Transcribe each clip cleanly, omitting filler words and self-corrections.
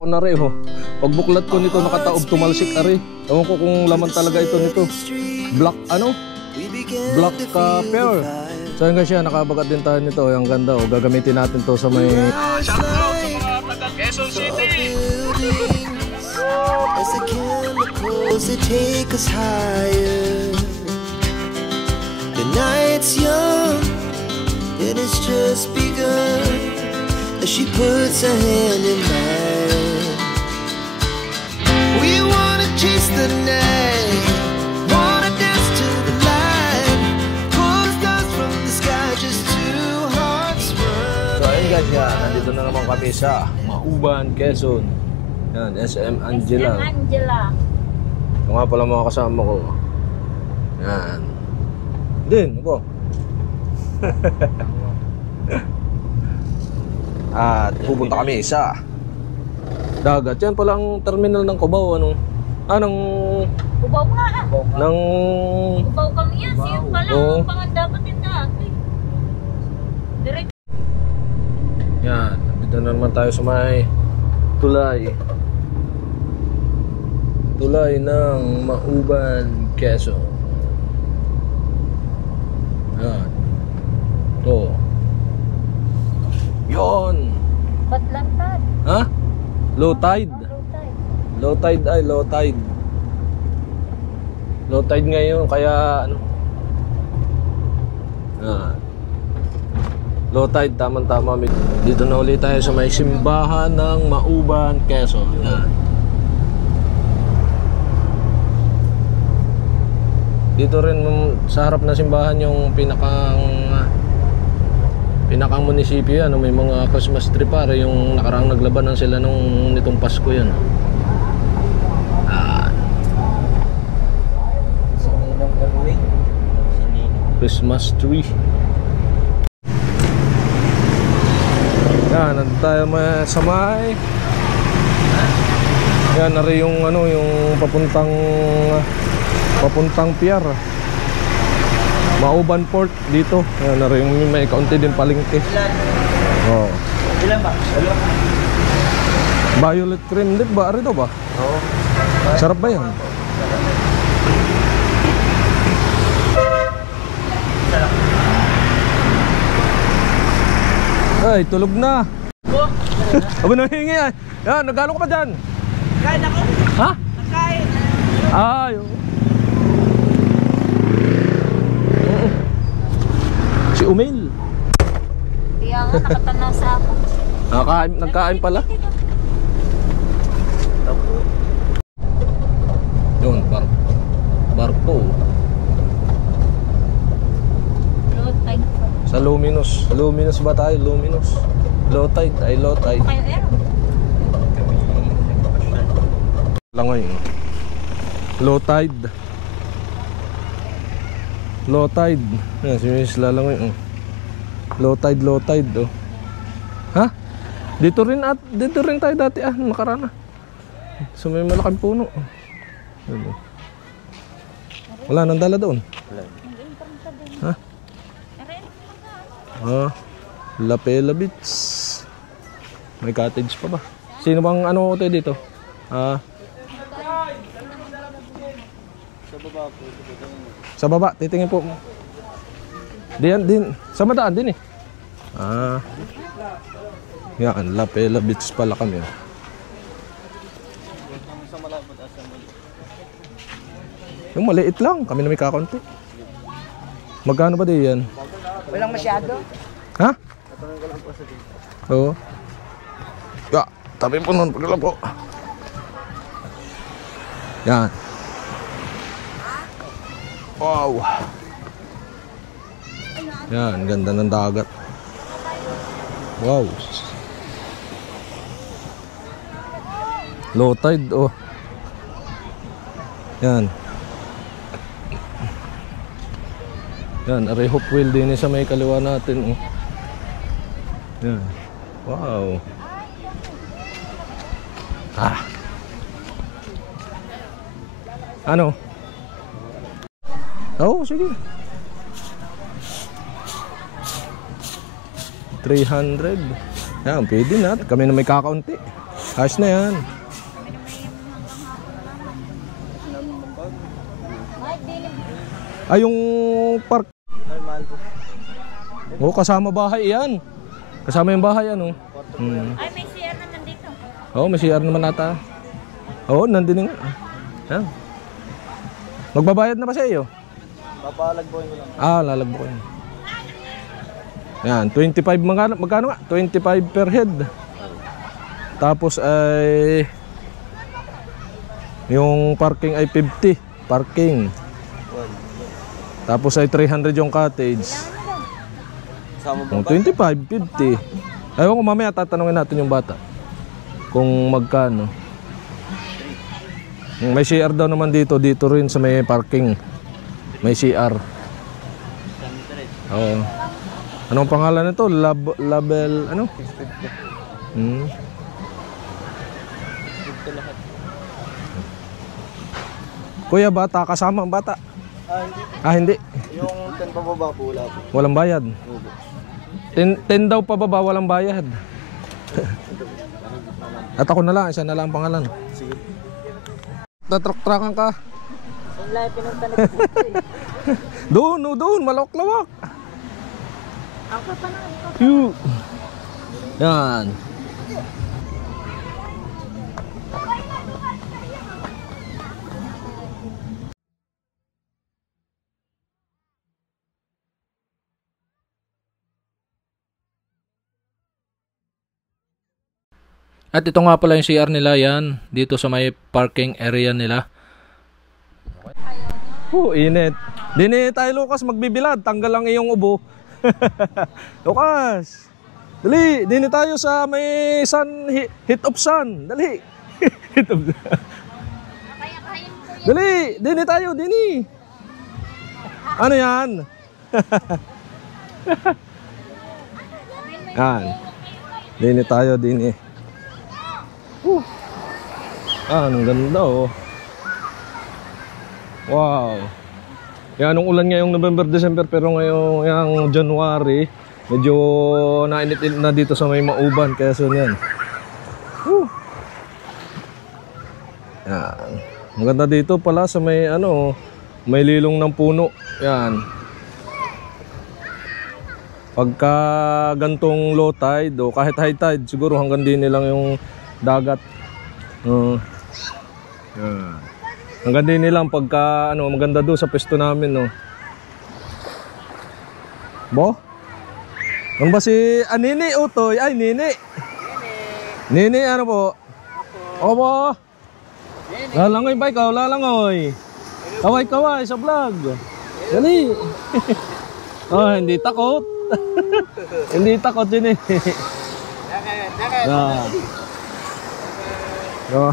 na rin ho. Pagbuklat ko nito nakataob tumalsik ari. Ewan ko kung laman talaga ito nito. Black ano? Black pear. So yun guys, nakabagat din tayo nito. Ang ganda oh. Gagamitin natin to sa may shout out sa mga taga Quezon City. As the chemicals that take us higher. The night's young and it's just begun. As she puts her hand in mine, we wanna chase the night, wanna dance to the light, pull stars from the sky, just two hearts run. So ayun guys, nandito na naman kami sa Mauban, Quezon. Yan, SM Angela. SM Angela. Ito nga pala mga kasama ko. Yan. Din, ako. At pupunta kami sa dagat. Yan pala ang terminal ng Cubao. Anong Cubao nga ng Cubao kami yan. Siya pala ang pangandapat din natin. Direct. Yan, dito na naman tayo sa may tulay ng Mauban, Quezon. Yan. Ito. Yon. Batlantad. Ha? Low tide. Low tide. Low tide. Low tide ngayon kaya ano? Low tide, tama-tama. Dito na ulit tayo sa may simbahan ng Mauban, Quezon. Yan. Dito rin sa harap na simbahan yung pinakang munisipyo yan, may mga Christmas tree para yung nakaraang naglabanan sila nitong Pasko yan. Christmas tree. Yan, nandito tayo sa may yan, nari yung yung papuntang pier Mauban Port dito. Yan, nari yung may kaunti din palengke. Oh. Ilan ba? Violet cream dip ba? Rito ba? Oo. Sarap ba yan? Ay, tulog na. Aba, nahingi ay. Yan, nagalo ka pa dyan? Kain ako. Ha? Kain. Ay. Si Umil. Kaya nga nakatanaw sa ako. Nagkain pala. Yun, barko. Low tide. Sa Luminous. Luminous ba tayo? Luminous. Low tide. Ay, low tide. Kayo air. Langoy. Low tide. Low tide. Yan, si Miss Lalangoy. Low tide. Oh. Ha? Dito rin tayo dati nakarana. So may malaking puno. Wala nang dala doon. Ha? Lapela Beach. May cottage pa ba? Sino bang hotel dito? Sa baba, titingin po. Din. Sa madaan din eh. Yan, Lapela Beach pala kami. Yung maliit lang, kami na may kakaunti. Magkano ba din yan? Walang masyado. Ha? Oo. Ya, tabi po nun, pagkala po. Yan. Wow. Yan, ganda ng dagat. Wow. Low tide, oh. Yan. Yan, aray hope wheel din sa may kaliwa natin, oh. Yan. Wow. Ano? Oh, sige. 300. Yan, pwede na. Kami na may kakaunti. Ayos na yan. Ay, yung park. Oo, kasama bahay yan. Kasama yung bahay, ano. Ay, may CR naman dito. Oo, may CR naman ata. Oo, nandun nga. Yan. Magbabayad na ba sa iyo? Papalagbuhin ko lang. Ah, lalagbukin. Yan, 25 magkano nga? 25 per head. Tapos ay yung parking ay 50, parking. Tapos ay 300 yung cottage. Sama Oh, 25, 50. Ewan ko, mamaya tatanungin natin yung bata kung magkano. May CR daw naman dito rin sa may parking. May CR. Oo. Anong pangalan nito? Label ano? Kuya, bata kasama ang bata. Ah, hindi. Ah, hindi. Yung 10 pababa po wala po. Walang bayad. 10 daw pababa, walang bayad. At ako na lang, isa na lang ang pangalan. Sige. Tatrak-trakan ka. Wala, pinunta na po eh. Doon, malawak-lawak. Ako pa na. Phew. Yan. At ito nga pala yung CR nila, yan. Dito sa may parking area nila. Init. Dini tayo, Lucas, magbibilad. Tanggal lang iyong ubo. Lucas, dali. Dini tayo sa may sun, heat of sun. Dali. Heat of sun. Dali. Dini tayo, dini. Ano yan? Yan. Dini tayo, dini. Ang ganda, oh. Wow. Yan, nung ulan ngayong November, December, pero ngayong yung January, medyo nainit na dito sa may Mauban, kaya so yan. Yan. Ang ganda dito pala sa may ano, may lilong ng puno. Yan. Pagka gantong low tide o kahit high tide, siguro hanggang din nilang yung dagat. Yan. Hanggang din nilang pagka ano, maganda doon sa pwesto namin, no. Bo? Ano ba si Nini Utoy? Ay, Nini. Nini, ano po? Opo. Lalangoy ba ikaw? Lalangoy. Kaway-kaway sa vlog. Dali. Oh, hindi takot. Hindi takot yun eh. Oh.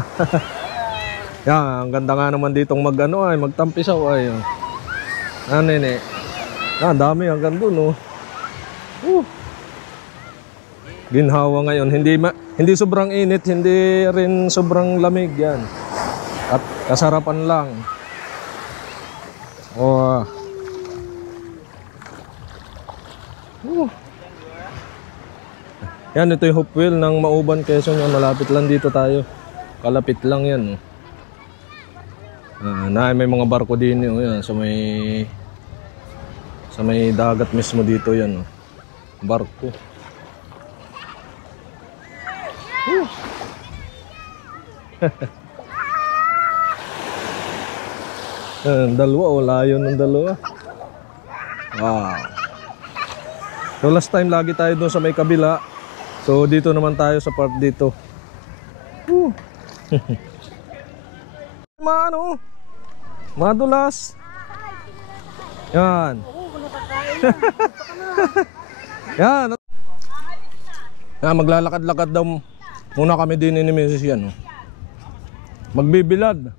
Yan, ang ganda nga naman ditong mag-ano ay magtampisaw ay. Ano yun eh. Ah, dami hanggang doon, oh. Ginhawa ngayon, hindi sobrang init, hindi rin sobrang lamig yan. At kasarapan lang. Oh. Yan, ito yung Hopewell ng Mauban, Quezon. Yan, malapit lang dito tayo. Kalapit lang yan, oh. May mga barko din, oh, yan, sa may dagat mismo dito yan, oh. Barko. Dalawa, oh, layo ng dalawa. Wow. So last time lagi tayo doon sa may kabila. So dito naman tayo sa part dito. Ano? Madulas. Yan. Yan. Yan, maglalakad-lakad daw muna kami din ni Mrs. yan, oh. Magbibilad.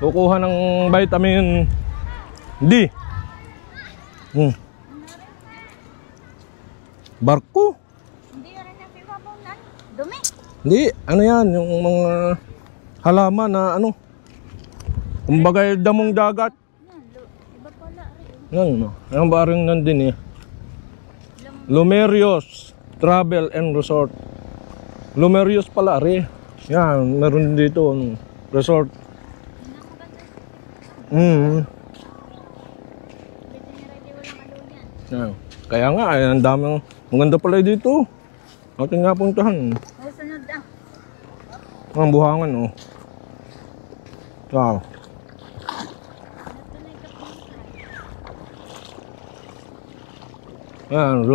Kukuha ng vitamin D. Barko. Hindi na rin natin mabunan. Dumi. Hindi, ano yan, yung mga halaman na ano, kumbaga damong dagat. Iba pala rin. Yan, no. Yung baring nandun eh. Lumerios Travel and Resort. Lumerios pala rin. Yan, meron dito resort. Mm. Yan. Kaya nga, ay, ang daming maganda pala dito. Ating nga puntahan. Sunod ah. Ang buhangan, oh. Wow. Yan,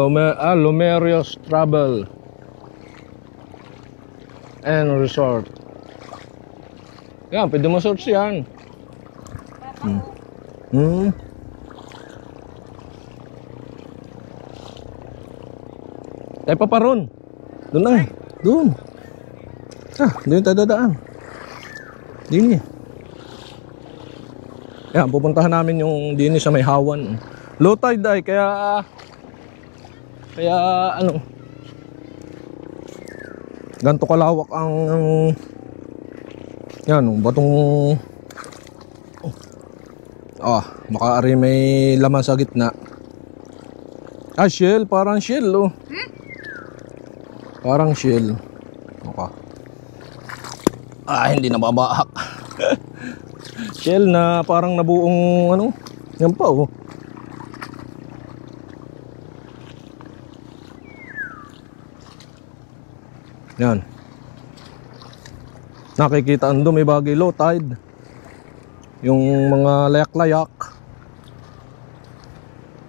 Lumerios Travel and Resort. Yan, pwede mo search yan. Tayo pa ron. Doon ay. Doon. Doon tayo dadaan. Dini. Yan, pupuntahan namin yung dini sa may Hawan. Low tide ay, kaya ano, ganto kalawak ang yan, batong makaari may laman sa gitna. Shell, parang shell, oh. Parang shell. Okay. Hindi na babahak. Shell na parang nabuong ano, yan pa, oh. Yan. Nakikita ando may bagay low tide. Yung mga layak-layak.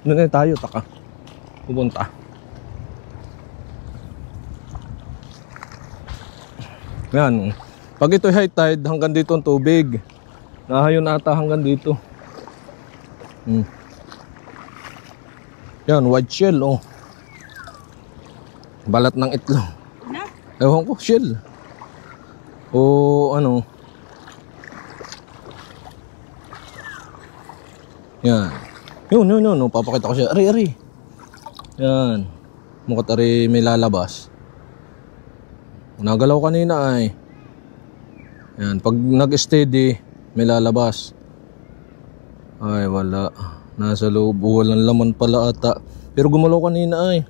Doon na tayo taka. Pupunta. Yan. Pag ito high tide, hanggang dito ang tubig. Nahayon ata hanggang dito. Yan, white shell, oh. Balat ng itlog. Ewan ko, shell. O ano. Yan. Yun. Papakita ko siya. Ari. Yan. Mukhang ari may lalabas. Nagalaw kanina ay. Yan. Pag nag-steady, may lalabas. Ay, wala. Nasa loob. Walang laman pala ata. Pero gumalaw kanina ay.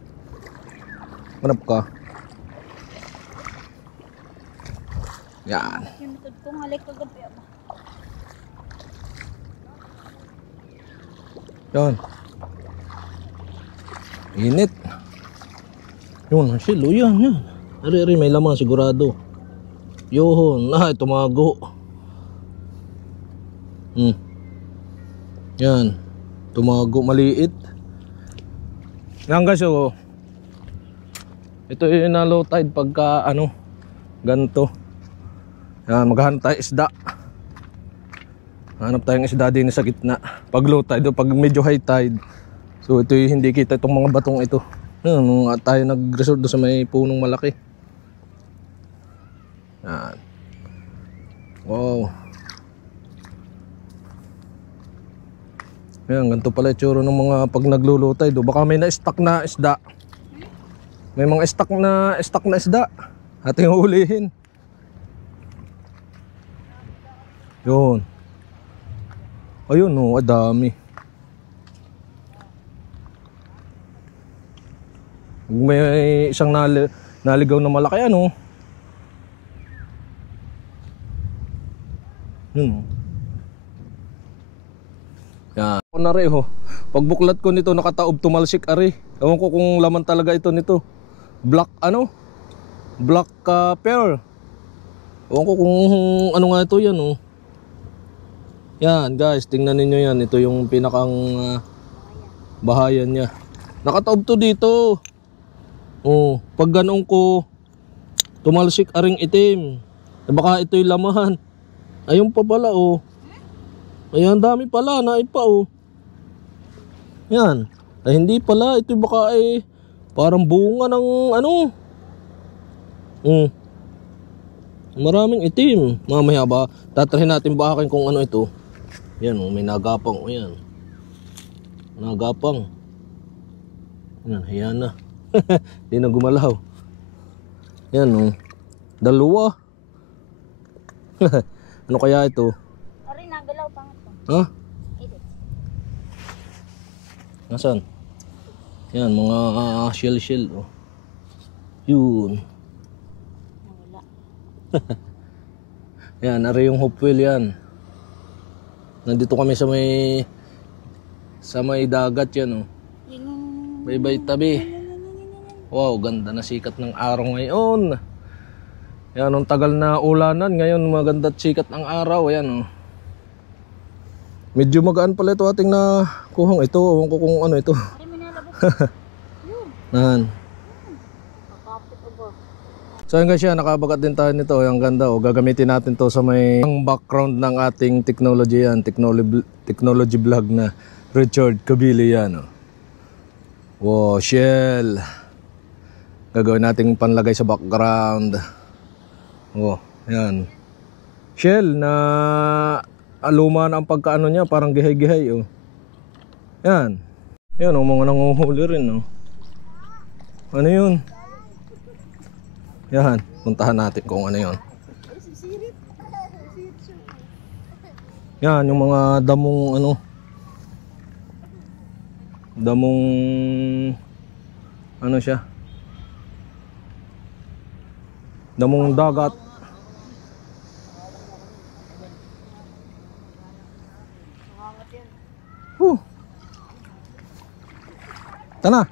Hanap ka. Yan. Yung likod ko, halik ko gabi ako. Yan. Init. Yun, silo. Yan. Ari, may laman sigurado. Yun. Tumago. Yan. Tumago, maliit. Yan guys, oh. Ito yung na low tide pagka ano, ganto. Yan, maghahanap tayo isda. Hanap tayong isda din sa gitna. Pag low tide o pag medyo high tide. So ito yung hindi kita itong mga batong ito. Yan, nung tayo nag-resort doon sa may punong malaki. Yan. Wow. Yan, ganito pala itsura ng mga pag naglo-low tide. Baka may na-stock na isda. May mga stock na isda. Ating hulihin. Yun. Ayun, oh, dami. May isang naligaw na malaki, ano. Yun. Yan. Ako na rin, oh. Pagbuklat ko nito, nakataob tumalsik, ari. Ewan ko kung laman talaga ito nito. Black, ano? Black pearl. Ewan ko kung ano nga ito yan, oh. Yan guys, tingnan ninyo yan. Ito yung pinakang bahayan niya. Nakataob to dito. Oh, pag ganun ko tumalsik aring itim. Baka ito yung laman. Ayun pa pala, oh. Ayan, dami pala, naipa, oh. Yan. Ay hindi pala, ito baka ay parang bunga ng ano. Maraming itim. Mamaya ba tatrahin natin bahakin kung ano ito. Yan, oh, may nagapang, oh, yan. Nagapang. Yan, ayan na. Hindi na gumalaw. Yan, oh. Dalawa. Ano kaya ito? Ari, nagalaw pa nga. Ha? Nasaan? Yan, mga shell, oh. Yun. Nawala. Yan, ari yung hoop wheel yan. Nandito kami sa may dagat yan, oh. Bye-bye tabi. Wow, ganda na sikat ng araw ngayon. Yan, nung tagal na ulanan, ngayon maganda sikat ng araw. Ayan, oh. Medyo magaan pala ito ating na kuhang ito. Ewan ko kung ano ito. Nahan. So yun guys, yan, nakabagat din tayo nito. Ang ganda, oh. Gagamitin natin to sa may background ng ating technology yan. Technology vlog na Richard Kabili yan, oh. Wow, shell. Gagawin nating panlagay sa background. Oh, yan. Shell na luma na ang pagkaano niya, parang gihay-gihay, oh. Yan. Yan, oh, mga nanguhuli rin, oh. Ano yun? Yan, puntahan natin kung ano yun. Yan, yung mga damong ano, damong ano siya, damong dagat. Tana.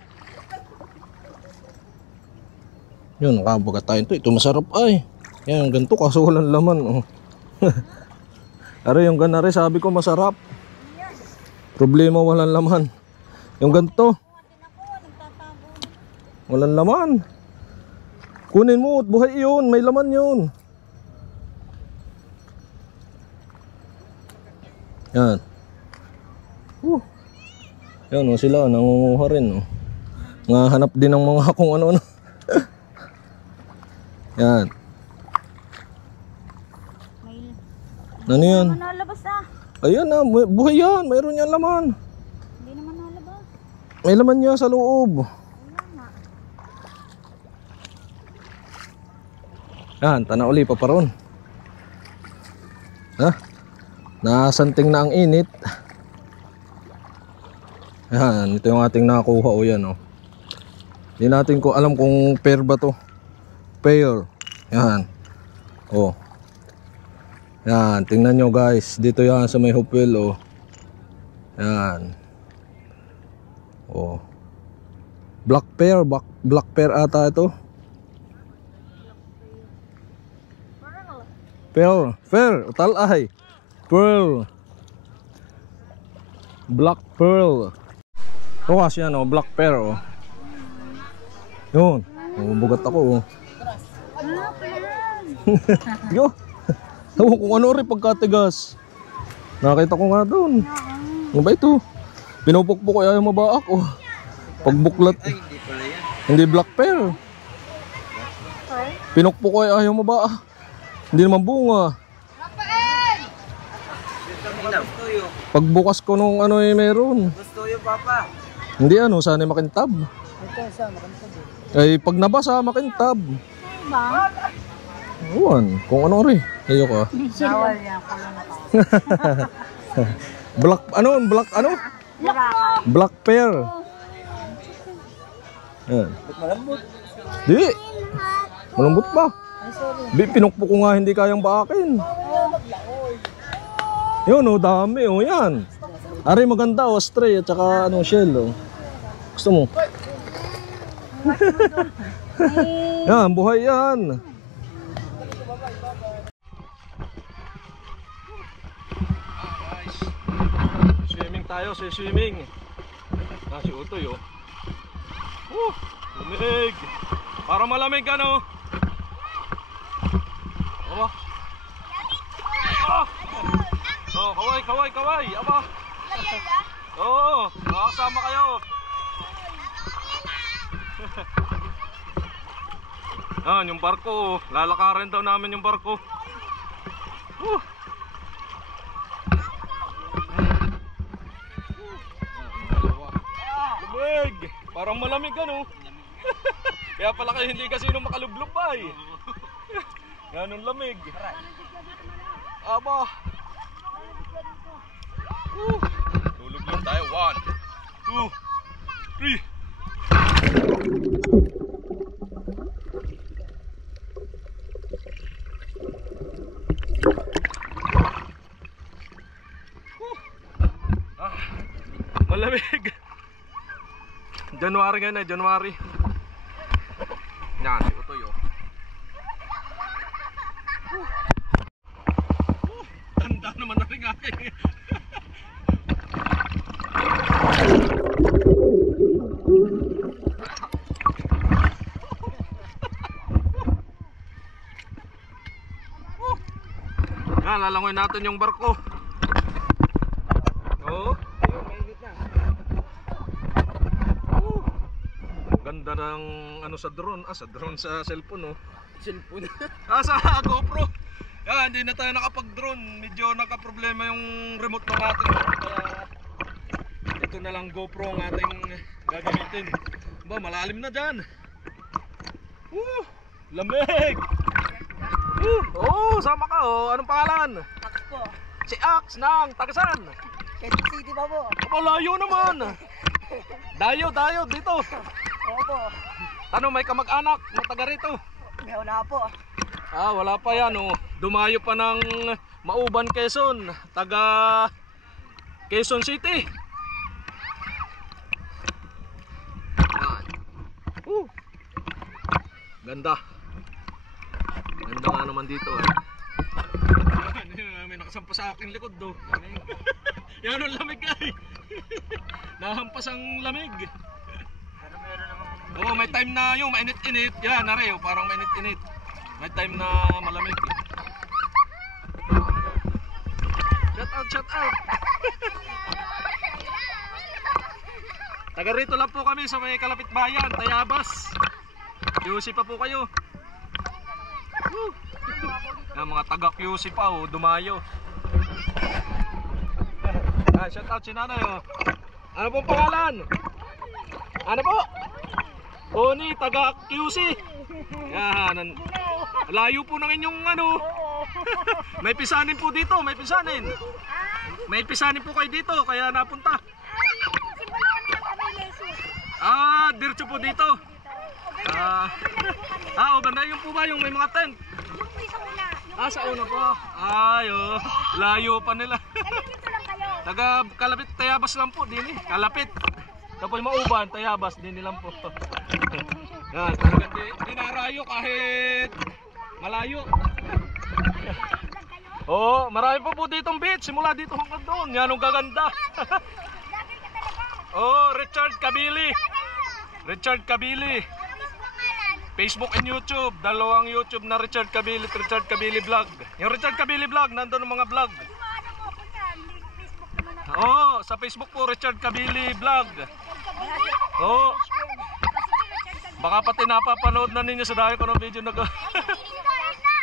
Yun, nakabagat tayo ito. Ito masarap ay. Yan, ganito kaso walang laman, oh. Are yung ganare, sabi ko masarap. Problema walang laman. Yung ganito walang laman. Kunin mo at buhay yun, may laman yun. Yan. Yan, oh, sila nangunguha rin, oh. Ngahanap din ng mga kung ano-ano. Yan. Ano yan? Nalabas ah. Ayan na, buhay yan, mayroon yan laman. Hindi naman nalabas. May laman niya sa loob. Yan, tana uli pa ron. Ha? Nasanting na ang init. Yan, ito yung ating nakuha, o yan, oh. Hindi natin ko alam kung pair ba to. Pair. Yan. Oh. Yan, tingnan nyo guys. Dito yan sa may hoop wheel, oh. Yan. Oh. Black pair, black pair ata ito. Pearl, fair, talay. Pearl. Black pearl. Tukas yan, oh, black pear, oh. Yun. Bugat ako, oh. Yo. Tawo kung ano rin pagkatigas. Nakita ko nga doon. Ano ba ito? Pinupukpok ko ayaw mabaak, oh. Pagbuklat. Ay, hindi pala yan. Hindi black pear. Pinukpok ko ayaw mabaak. Hindi naman bunga. Pagbukas ko nung ano eh meron. Gusto yung papa. Hindi ano, sana makintab. Ay pag nabasa makintab. Ewan, kung ano rin. Ayok ah. Bawal yan. Black ano? Black ano? Black pear. Yan. Malambot. Di. Malambot ba? Pinukpok ko nga hindi kayang baakin. Yun oh, dami oh, yan. Ari maganda oh, stray at saka ano, shell oh. Gusto mo? Yan, buhay yan. Swimming tayo, swimming. Si Utoy oh. Lumig. Para malamig ano. Aba. Oh, kaway. Aba. Oo, makakasama kayo. Yan, yung barko. Lalakarin daw namin yung barko. Lumig. Parang malamig ano. Kaya pala kayo hindi kasi nung makalublubay. Yan ang lamig. Aba. Tulog lang tayo. 1, 2, 3. January ngayon eh, January. Yan, si Utoy oh. Tanda naman na rin aking. Yan, lalangoy natin yung barko. Oh. Ganda ng ano sa drone. Sa drone sa cellphone oh. Cellphone. Sa GoPro. Yan, hindi na tayo nakapag-drone. Medyo nakaproblema yung remote ng ating drone. Kaya ito na lang GoPro ang ating gagamitin. Ba, malalim na dyan. Lamig. Sama ka oh. Anong pangalan? Ax po. Si Ax ng Tagasan. Quezon City ba po? Malayo naman. Dayo dito. Opo. Ano, may kamag-anak na taga rito? May wala po. Wala pa yan oh. Dumayo pa ng Mauban, Quezon. Taga Quezon City. Ganda. Ganda nga naman dito eh. May nakasampa sa aking likod do. Yan ang lamig ay. Nahampas ang lamig. May time na yung mainit-init. Yan, nare, parang mainit-init. May time na malamig. Shout out. Taga rito lang po kami sa may kalapit bayan, Tayabas. QC pa po kayo. Yan, mga taga QC pa oh, dumayo. Shout out si nanay oh. Ano pong pangalan? Ano po? Tony, taga QC. Yan, layo po ng inyong ano. May pisanin po dito, may pisanin. May pisanin po kayo dito, kaya napunta. Diretso po dito. Banda yung po ba yung may mga tent? Sa una po. Layo pa nila. Taga Kalapit, Tayabas lang po din eh. Kalapit. Tapos Mauban, Tayabas din lang po. Yan, talaga dinarayo kahit malayo. Marami po ditong beach. Simula dito hanggang doon. Yan ang gaganda. Richard Kabili. Facebook and YouTube. Dalawang YouTube na Richard Kabili Vlog. Yung Richard Kabili Vlog, nandun ang mga vlog. Sa Facebook po Richard Kabili Vlog. Baka pati napapanood na ninyo sa dahil ko ng video na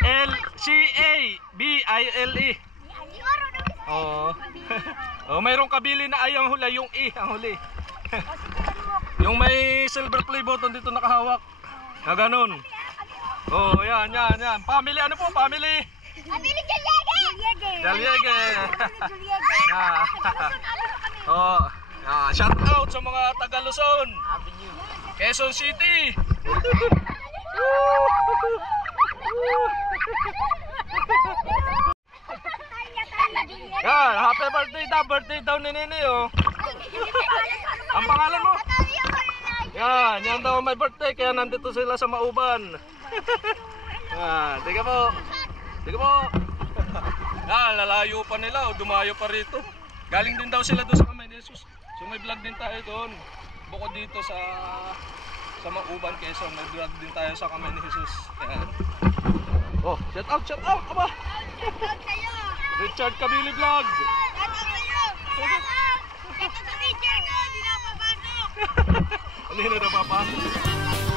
LCABILE. Mayroong kabili na ay ang huli, yung E ang huli. Yung may silver play button dito nakahawak. Na ganun. Yan. Family, ano po? Family Jaliege. Shout out sa mga taga Luzon, Quezon City. Yan, happy birthday daw ni Nene oh. Ang pangalan mo? Yan daw may birthday kaya nandito sila sa Mauban. Tiga po. Lalayo pa nila o dumayo pa rito. Galing din daw sila doon sa Kamay ni Jesus. So may vlog din tayo doon. Bukod dito sa Mauban, Quezon, may vlog din tayo sa Kamay ni Jesus. Ayan. Shout out aba. Richard Kabili Vlog. Ano yun na napapasok?